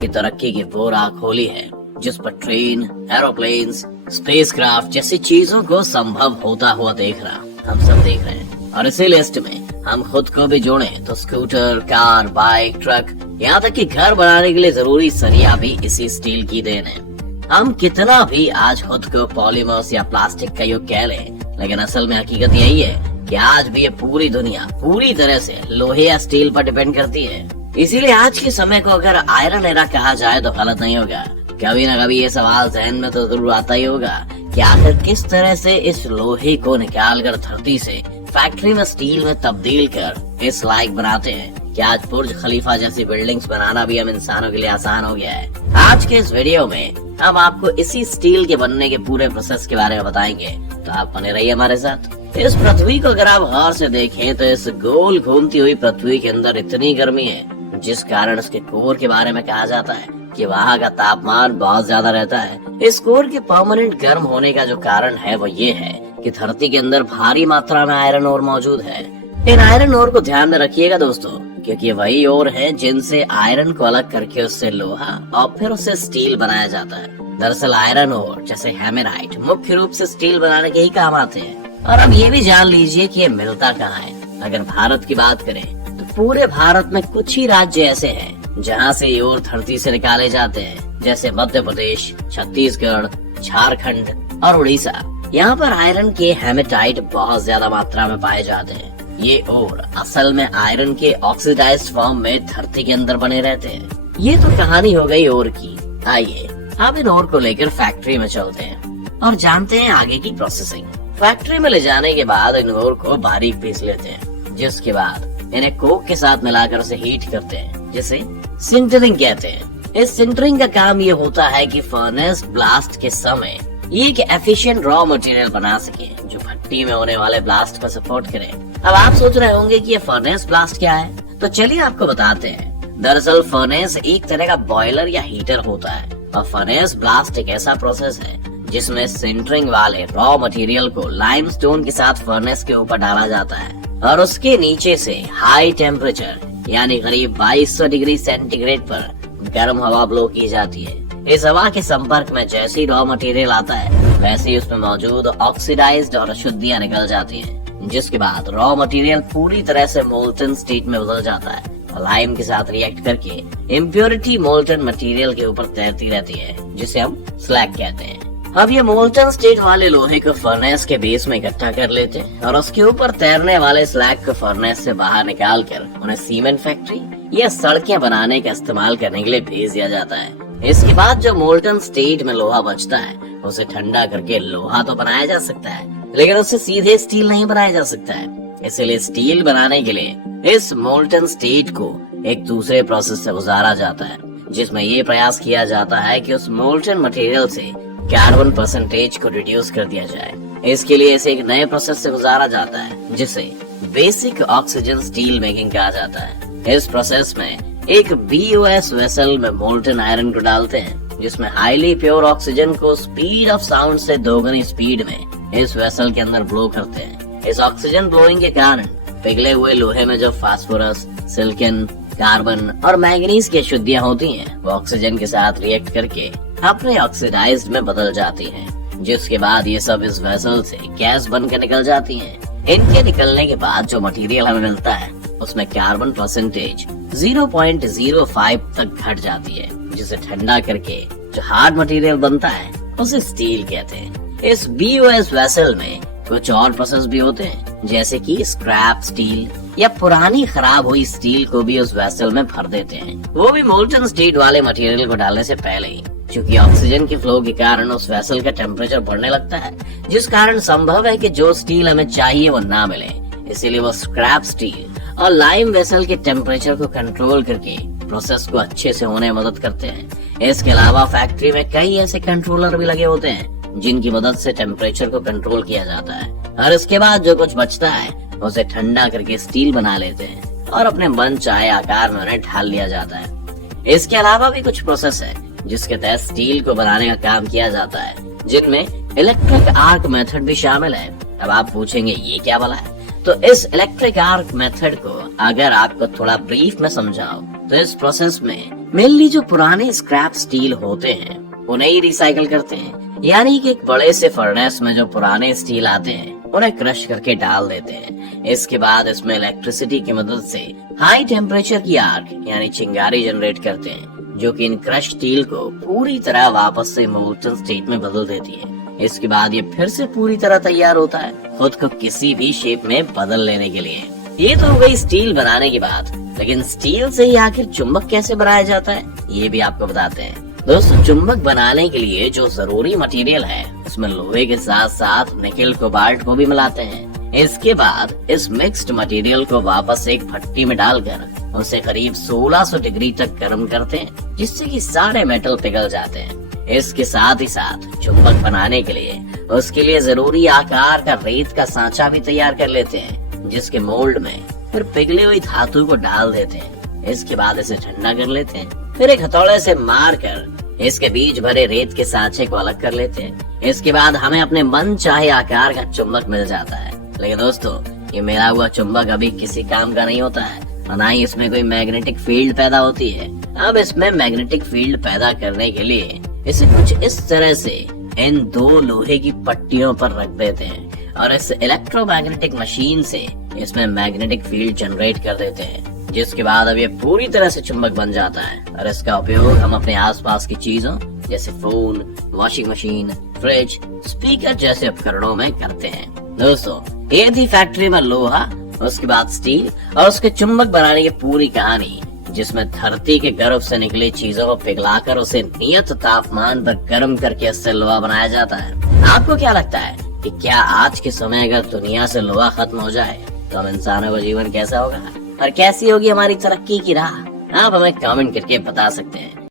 की तरक्की की वो राह खोली है जिस पर ट्रेन, एरोप्लेन्स, स्पेसक्राफ्ट जैसी चीजों को संभव होता हुआ देख रहा हम सब देख रहे हैं। और इसी लिस्ट में हम खुद को भी जोड़े तो स्कूटर, कार, बाइक, ट्रक, यहाँ तक कि घर बनाने के लिए जरूरी सरिया भी इसी स्टील की देन है। हम कितना भी आज खुद को पॉलीमर्स या प्लास्टिक का युग कह लें, लेकिन असल में हकीकत यही है कि आज भी ये पूरी दुनिया पूरी तरह से लोहे या स्टील पर डिपेंड करती है। इसीलिए आज के समय को अगर आयरन एरा कहा जाए तो गलत नहीं होगा। कभी न कभी ये सवाल जहन में तो जरूर आता ही होगा कि आखिर किस तरह से इस लोहे को निकाल कर धरती से फैक्ट्री में स्टील में तब्दील कर इस लायक बनाते हैं कि आज बुर्ज खलीफा जैसी बिल्डिंग्स बनाना भी हम इंसानों के लिए आसान हो गया है। आज के इस वीडियो में हम आपको इसी स्टील के बनने के पूरे प्रोसेस के बारे में बताएंगे, तो आप बने रहिए हमारे साथ। इस पृथ्वी को अगर आप गौर से देखें तो इस गोल घूमती हुई पृथ्वी के अंदर इतनी गर्मी है जिस कारण उसके कोर के बारे में कहा जाता है कि वहाँ का तापमान बहुत ज्यादा रहता है। इस कोर के परमानेंट गर्म होने का जो कारण है वो ये है कि धरती के अंदर भारी मात्रा में आयरन ओर मौजूद है। इन आयरन ओर को ध्यान में रखिएगा दोस्तों, क्योंकि वही ओर है जिनसे आयरन को अलग करके उससे लोहा और फिर उससे स्टील बनाया जाता है। दरअसल आयरन ओर जैसे हेमेराइट मुख्य रूप से स्टील बनाने के ही काम आते हैं। और अब ये भी जान लीजिए कि ये मिलता कहाँ है। अगर भारत की बात करें तो पूरे भारत में कुछ ही राज्य ऐसे हैं जहाँ से ये ओर धरती से निकाले जाते हैं, जैसे मध्य प्रदेश, छत्तीसगढ़, झारखंड और उड़ीसा। यहाँ पर आयरन के हेमेटाइट बहुत ज्यादा मात्रा में पाए जाते हैं। ये ओर असल में आयरन के ऑक्सीडाइज्ड फॉर्म में धरती के अंदर बने रहते हैं। ये तो कहानी हो गई ओर की। आइए अब इन ओर को लेकर फैक्ट्री में चलते हैं और जानते हैं आगे की प्रोसेसिंग। फैक्ट्री में ले जाने के बाद इन ओर को बारीक पीस लेते हैं, जिसके बाद इन्हें कोक के साथ मिलाकर उसे हीट करते हैं, जिसे सिंटरिंग कहते हैं। इस सिंटरिंग का काम ये होता है कि फर्नेस ब्लास्ट के समय ये एक एफिशिएंट रॉ मटेरियल बना सके जो भट्टी में होने वाले ब्लास्ट को सपोर्ट करे। अब आप सोच रहे होंगे कि ये फर्नेस ब्लास्ट क्या है, तो चलिए आपको बताते हैं। दरअसल फर्नेस एक तरह का बॉयलर या हीटर होता है और फर्नेस ब्लास्ट एक ऐसा प्रोसेस है जिसमें सिंटरिंग वाले रॉ मटेरियल को लाइमस्टोन के साथ फर्नेस के ऊपर डाला जाता है और उसके नीचे से हाई टेम्परेचर यानी करीब 2200 डिग्री सेंटीग्रेड पर गर्म हवा ब्लो की जाती है। इस हवा के संपर्क में जैसे ही रॉ मटेरियल आता है वैसे ही उसमें मौजूद ऑक्सीडाइज्ड और अशुद्धियां निकल जाती हैं, जिसके बाद रॉ मटेरियल पूरी तरह से मोल्टन स्टेट में बदल जाता है और लाइम के साथ रिएक्ट करके इम्प्योरिटी मोल्टन मटेरियल के ऊपर तैरती रहती है, जिसे हम स्लैग कहते हैं। अब ये मोल्टन स्टेट वाले लोहे को फर्नेस के बेस में इकट्ठा कर लेते हैं और उसके ऊपर तैरने वाले स्लैग को फर्नेस से बाहर निकाल कर उन्हें सीमेंट फैक्ट्री या सड़कें बनाने का इस्तेमाल करने के लिए भेज दिया जाता है। इसके बाद जो मोल्टन स्टेट में लोहा बचता है उसे ठंडा करके लोहा तो बनाया जा सकता है, लेकिन उससे सीधे स्टील नहीं बनाया जा सकता है। इसलिए स्टील बनाने के लिए इस मोल्टन स्टेट को एक दूसरे प्रोसेस से गुजारा जाता है, जिसमें ये प्रयास किया जाता है कि उस मोल्टन मटेरियल से कार्बन परसेंटेज को रिड्यूस कर दिया जाए। इसके लिए इसे एक नए प्रोसेस से गुजारा जाता है जिसे बेसिक ऑक्सीजन स्टील मेकिंग कहा जाता है। इस प्रोसेस में एक BOS वेसल में मोल्टन आयरन को डालते हैं, जिसमें हाईली प्योर ऑक्सीजन को स्पीड ऑफ साउंड से दोगुनी स्पीड में इस वेसल के अंदर ब्लो करते हैं। इस ऑक्सीजन ब्लोइंग के कारण पिघले हुए लोहे में जो फास्फोरस, सिलिकॉन, कार्बन और मैंगनीज की अशुद्धियां होती हैं वो ऑक्सीजन के साथ रिएक्ट करके अपने ऑक्सीडाइज्ड में बदल जाती हैं, जिसके बाद ये सब इस वेसल से गैस बनकर निकल जाती हैं। इनके निकलने के बाद जो मटेरियल हमें मिलता है उसमें कार्बन परसेंटेज 0.05 तक घट जाती है, जिसे ठंडा करके जो हार्ड मटेरियल बनता है उसे स्टील कहते हैं। इस BOS वेसल में कुछ और प्रोसेस भी होते हैं, जैसे कि स्क्रैप स्टील या पुरानी खराब हुई स्टील को भी उस वेसल में भर देते हैं, वो भी मोल्टन स्टेट वाले मटेरियल को डालने से पहले ही। क्योंकि ऑक्सीजन के फ्लो के कारण उस वेसल का टेम्परेचर बढ़ने लगता है, जिस कारण संभव है कि जो स्टील हमें चाहिए वो ना मिले। इसीलिए वो स्क्रैप स्टील और लाइम वेसल के टेम्परेचर को कंट्रोल करके प्रोसेस को अच्छे से होने में मदद करते हैं। इसके अलावा फैक्ट्री में कई ऐसे कंट्रोलर भी लगे होते हैं जिनकी मदद से टेम्परेचर को कंट्रोल किया जाता है और इसके बाद जो कुछ बचता है उसे ठंडा करके स्टील बना लेते हैं और अपने मन चाहे आकार में उन्हें ढाल लिया जाता है। इसके अलावा भी कुछ प्रोसेस है जिसके तहत स्टील को बनाने का काम किया जाता है, जिनमें इलेक्ट्रिक आर्क मेथड भी शामिल है। अब आप पूछेंगे ये क्या भला है, तो इस इलेक्ट्रिक आर्क मेथड को अगर आपको थोड़ा ब्रीफ में समझाओ तो इस प्रोसेस में मेनली जो पुराने स्क्रैप स्टील होते हैं उन्हें ही रिसाइकल करते हैं, यानी कि एक बड़े से फर्नेस में जो पुराने स्टील आते हैं उन्हें क्रश करके डाल देते हैं। इसके बाद इसमें इलेक्ट्रिसिटी की मदद से हाई टेम्परेचर की आग यानी चिंगारी जनरेट करते हैं, जो कि इन क्रश स्टील को पूरी तरह वापस से मोल्टन स्टेट में बदल देती है। इसके बाद ये फिर से पूरी तरह तैयार होता है खुद को किसी भी शेप में बदल लेने के लिए। ये तो हो गई स्टील बनाने की बात, लेकिन स्टील से ही आखिर चुंबक कैसे बनाया जाता है ये भी आपको बताते हैं। दोस्तों, चुंबक बनाने के लिए जो जरूरी मटेरियल है उसमें लोहे के साथ साथ निकेल कोबाल्ट को भी मिलाते हैं। इसके बाद इस मिक्स्ड मटेरियल को वापस एक भट्टी में डालकर उसे करीब 1600 डिग्री तक गर्म करते हैं, जिससे कि सारे मेटल पिघल जाते हैं। इसके साथ ही साथ चुंबक बनाने के लिए उसके लिए जरूरी आकार का रेत का सांचा भी तैयार कर लेते हैं, जिसके मोल्ड में फिर पिघली हुई धातु को डाल देते हैं। इसके बाद इसे ठंडा कर लेते हैं, फिर एक हथौड़े से मार कर इसके बीच भरे रेत के सांचे को अलग कर लेते हैं। इसके बाद हमें अपने मन चाहे आकार का चुंबक मिल जाता है। लेकिन दोस्तों, ये मिला हुआ चुंबक अभी किसी काम का नहीं होता है, ना ही इसमें कोई मैग्नेटिक फील्ड पैदा होती है। अब इसमें मैग्नेटिक फील्ड पैदा करने के लिए इसे कुछ इस तरह से इन दो लोहे की पट्टियों पर रख देते हैं और इस इलेक्ट्रोमैग्नेटिक मशीन से इसमें मैग्नेटिक फील्ड जनरेट कर देते हैं, जिसके बाद अब ये पूरी तरह से चुंबक बन जाता है। और इसका उपयोग हम अपने आसपास की चीजों जैसे phone, washing machine, fridge, speaker जैसे उपकरणों में करते हैं। दोस्तों, ये थी फैक्ट्री में लोहा, उसके बाद स्टील और उसके चुंबक बनाने की पूरी कहानी, जिसमें धरती के गर्भ से निकली चीजों को पिघलाकर उसे नियत तापमान पर गर्म करके इससे लोहा बनाया जाता है। आपको क्या लगता है कि क्या आज के समय अगर दुनिया से लोहा खत्म हो जाए तो हम इंसानों का जीवन कैसा होगा और कैसी होगी हमारी तरक्की की राह? आप हमें कमेंट करके बता सकते हैं।